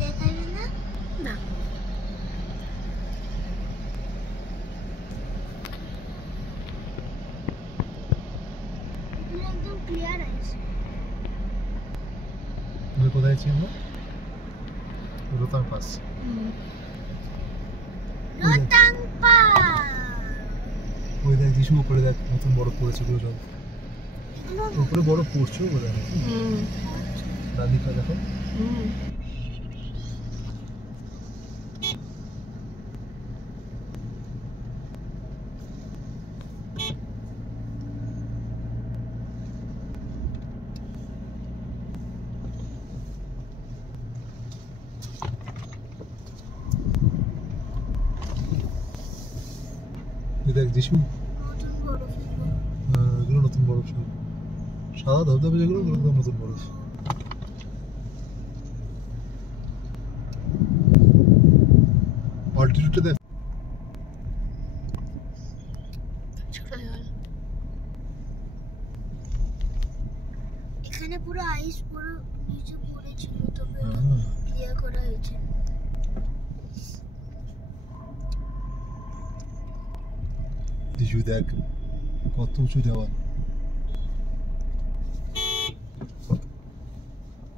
দেখাবে না না একদম ক্লিয়ার আছে। আমরা কোথায় আছি আমরা? রোতাং পাস। রোতাং পাস। ওই দেখ যিশু উপরে দেখ নতুন বরফ পড়েছে পুরো সব। উপরে বরফ পড়ছে বলে নাকি? দাদিটা দেখো। দেখ যিশু এগুলো নতুন বরফ সব সাদা ধবধবে যেগুলো একদম নতুন বরফ। অল্টিটিউডটা দেখ এখানে পুরো আইস পুরো নিচে পড়েছিল তবে ক্লিয়ার করা হয়েছে। যিশু দেখ কত উঁচু দেওয়াল।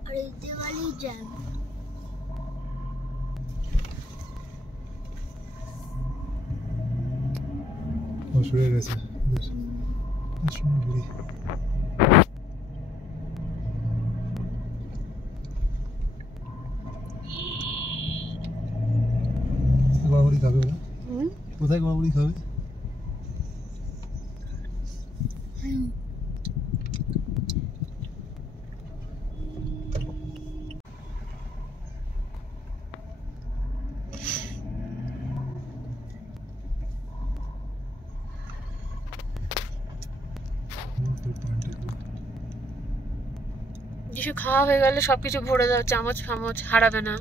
আর এই দেওয়ালেই জ্যাম। ও সরে গেছে গড়াগড়ি খাবে ওরা? কোথায় গড়াগড়ি খাবে? যিশু খাওয়া হয়ে গেলে সবকিছু ভরে দাও, চামচ ফামচ হারাবে না।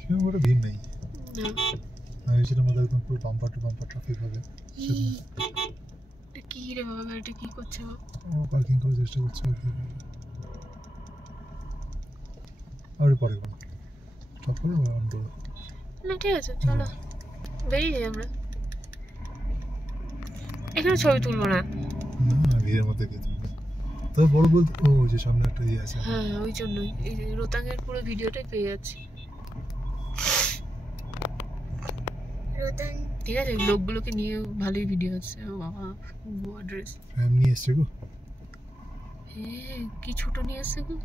সেরকম ভিড় নেই। আমি ভেবেছিলাম আমাদের একদম পুরো বাম্পার টু বাম্পার ট্রাফিক হবে। কি রে বাবা, গাড়িটা কি করছে? ও পার্কিং করার চেষ্টা করছে। আর পরে করো স্টপ করে অন করো। না ঠিক আছে, চলো বেরিয়ে যাই আমরা। এখানে ছবি তুলবো না। না ভিড়ের মধ্যে কে তুলবে? তো বড় বলতে ও যে সামনে একটা ইয়ে আছে। হ্যাঁ ওই জন্যই এই রোতাঙের পুরো ভিডিওটাই পেয়ে যাচ্ছি। রোতাং ঠিক আছে, লোকগুলোকে নিয়ে ভালোই ভিডিও হচ্ছে। ও বাবা অ্যাড্রেস আমি নিয়ে এসছি গো। হ্যাঁ কি ছোট নিয়ে এসছে গো।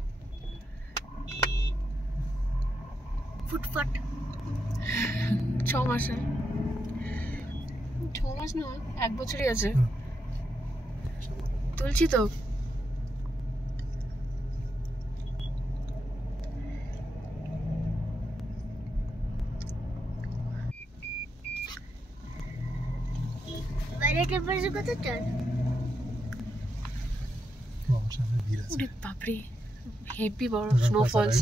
ফুটফাট 6 মাসে 6 মাস না 1 বছরই আছে। তুলছি তো। বাইরে টেম্পারেচার কত চার? ওরে বাপরে হেভি বড় স্নোফলস,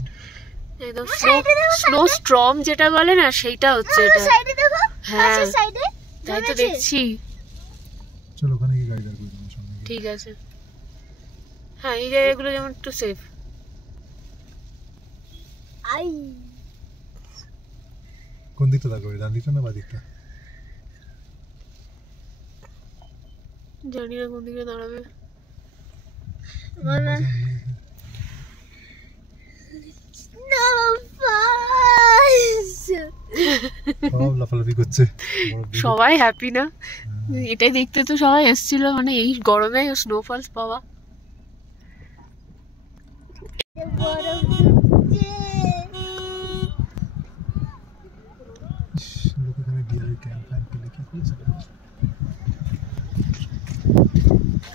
একদম স্নো স্টর্ম যেটা বলে না সেইটা হচ্ছে এটা। সাইডে দেখো, হ্যাঁ সাইডে তাই তো দেখছি। চলো ওখানে কি গাড়ি দাঁড় করে দিই সামনে। ঠিক আছে হ্যাঁ এই জায়গাগুলো যেমন একটু সেফ। আই কোন দিকটা দাঁড়াবে, ডান দিকটা না বাঁ দিকটা? জানি না কোন দিকে দাঁড়াবে। লাফালাফি করছে সবাই হ্যাপি না? এটাই দেখতে তো সবাই এসেছিল, মানে এই গরমে স্নোফলস পাওয়া।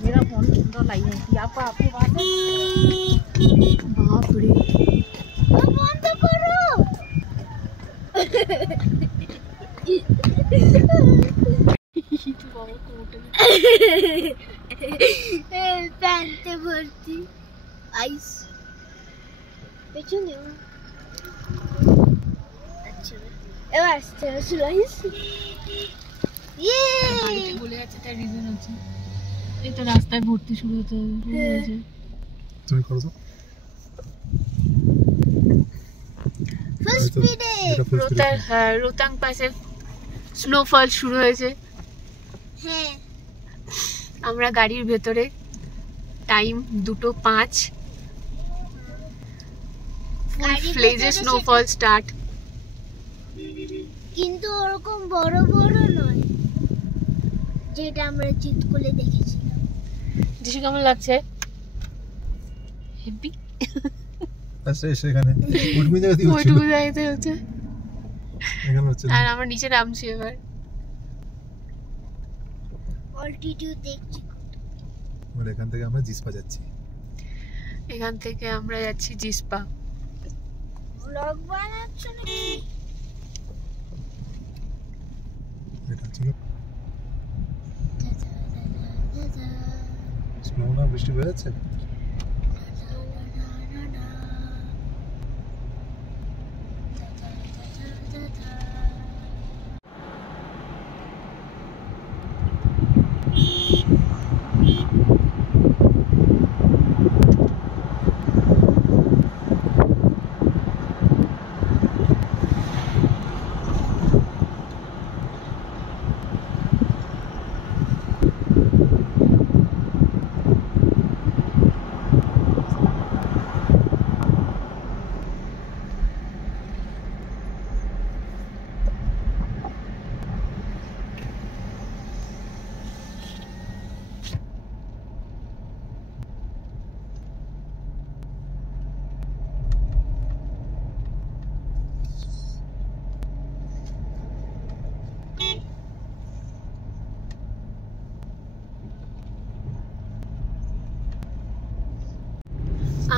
मेरा फोन सुंदर लाई है कि आपको आपकी बात है। बाप रे বন্ধ করো। প্যান্টে ভর্তি আইস পেছনে। আচ্ছা এবার চলো আইস। বলে যাচ্ছে তার রিজন হচ্ছে এটা রাস্তায় ভর্তি শুরু হয়েছে। তুমি করো তো ফুল স্পিডে। রোতাং পাশে স্নোফল শুরু হয়েছে। হ্যাঁ আমরা গাড়ির ভেতরে, টাইম 2:05, ফুল ফ্লেজে স্নোফল স্টার্ট। কিন্তু ওরকম বড় বড় নয় যেটা আমরা চিতকুলে দেখেছিলাম। যিশু কেমন লাগছে? হেভি। আচ্ছা সেখানে ওইটুকু জায়গাতে হচ্ছে ওইটুকু জায়গাতে হচ্ছে। এখানে হচ্ছে আর আমরা নিচে নামছি এবার। অল্টিটিউড দেখছি। আর এখান থেকে আমরা জিসপা যাচ্ছি। এখান থেকে আমরা যাচ্ছি জিসপা। ব্লগ বানাচ্ছ নাকি? এটা হচ্ছে স্নো না বৃষ্টি হয়ে যাচ্ছে।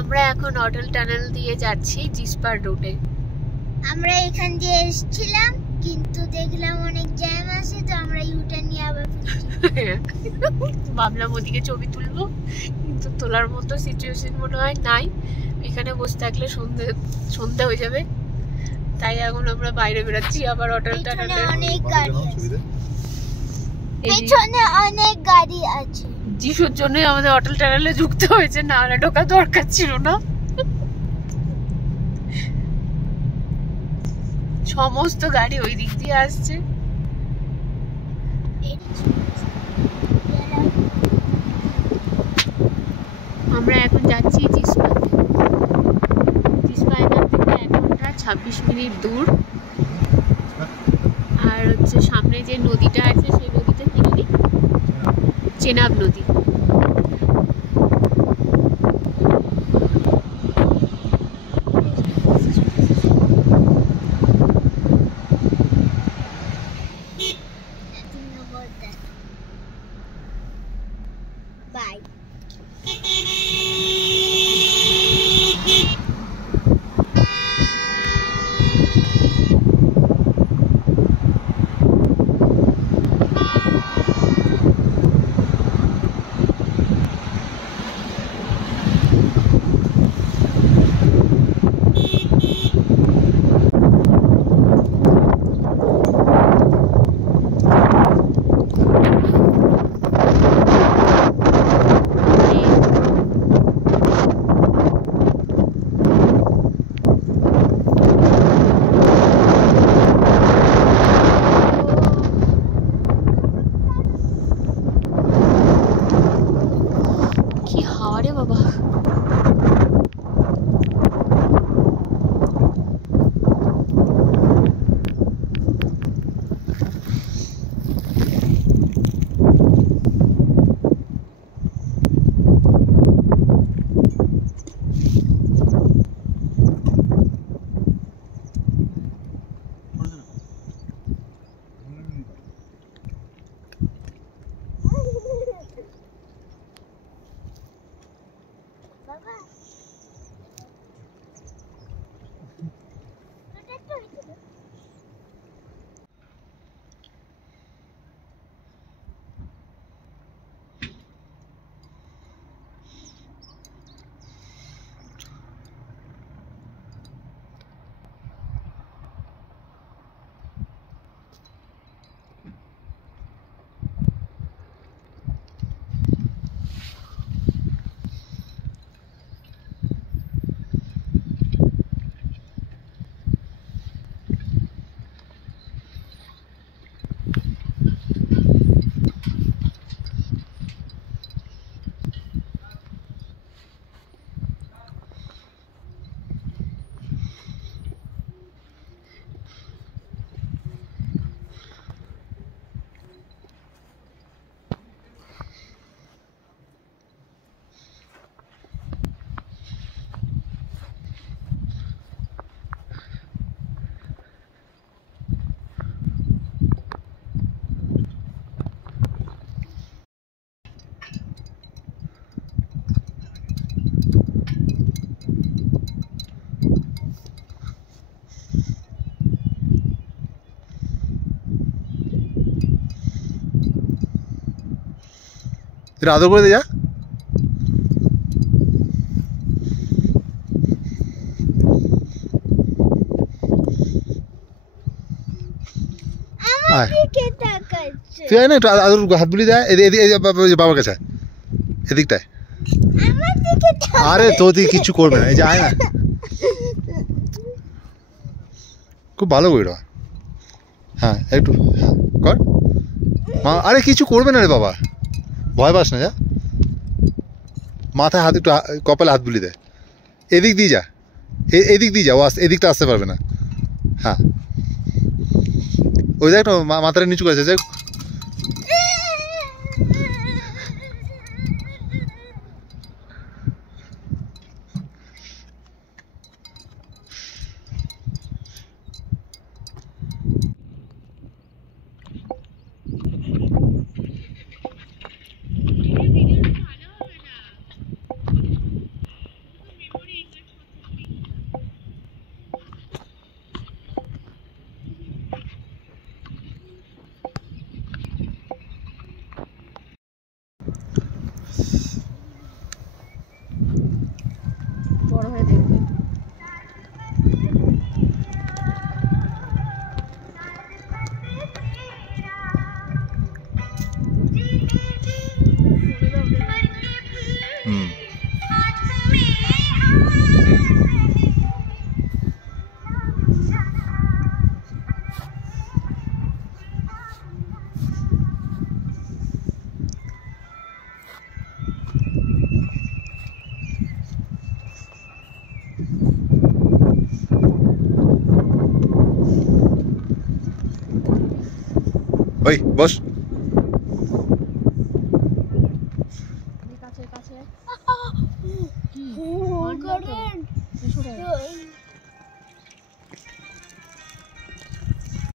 আমরা এখন অটল টানেল দিয়ে যাচ্ছি জিসপার রোডে। আমরা এখান দিয়ে এসেছিলাম কিন্তু দেখলাম অনেক জ্যাম আছে, তো আমরা ইউটার্ন নিয়ে আবার ভাবলাম ওদিকে ছবি তুলবো, কিন্তু তোলার মতো সিচুয়েশন মনে হয় নাই। এখানে বসে থাকলে সন্ধে হয়ে যাবে, তাই এখন আমরা বাইরে বেরাচ্ছি আবার অটল টানেলে। অনেক গাড়ি আছে, পেছনে অনেক গাড়ি আছে। যিশুর জন্য আমাদের অটল টানেলে যুক্ত হয়েছে, না হলে ঢোকা দরকার ছিল না। সমস্ত গাড়ি ওই দিক দিয়ে আসছে। আমরা এখন যাচ্ছি জিসপাতে। জিসপা এখান থেকে 1 ঘন্টা 26 মিনিট দূর। আর হচ্ছে সামনে যে নদীটা আছে সেই নদীটা কি নদী? চেনাব নদী। বাই। এটা আদর করে দে যা। আমার দিকে তাকাচ্ছে। তুই আয় না একটু আদর হাত বুলিয়ে দেয় বাবার কাছে এদিকটায়। আমার দিকে তাকাচ্ছে। আরে তোর দিকে কিচ্ছু করবে না, এই যে আয় না। খুব ভালো বইটা। হ্যাঁ একটু কর মা। আরে কিছু করবে না রে বাবা, ভয় পাস না, যা মাথায় হাত একটু কপালে হাত বুলিয়ে দেয়। এদিক দিয়ে যা, এদিক দিয়ে যা, ও এদিকটা আসতে পারবে না। হ্যাঁ ওই দেখ মাথাটা নিচু করেছে, দেখ। বড় হয়ে দেখবে। হুম ওই বস।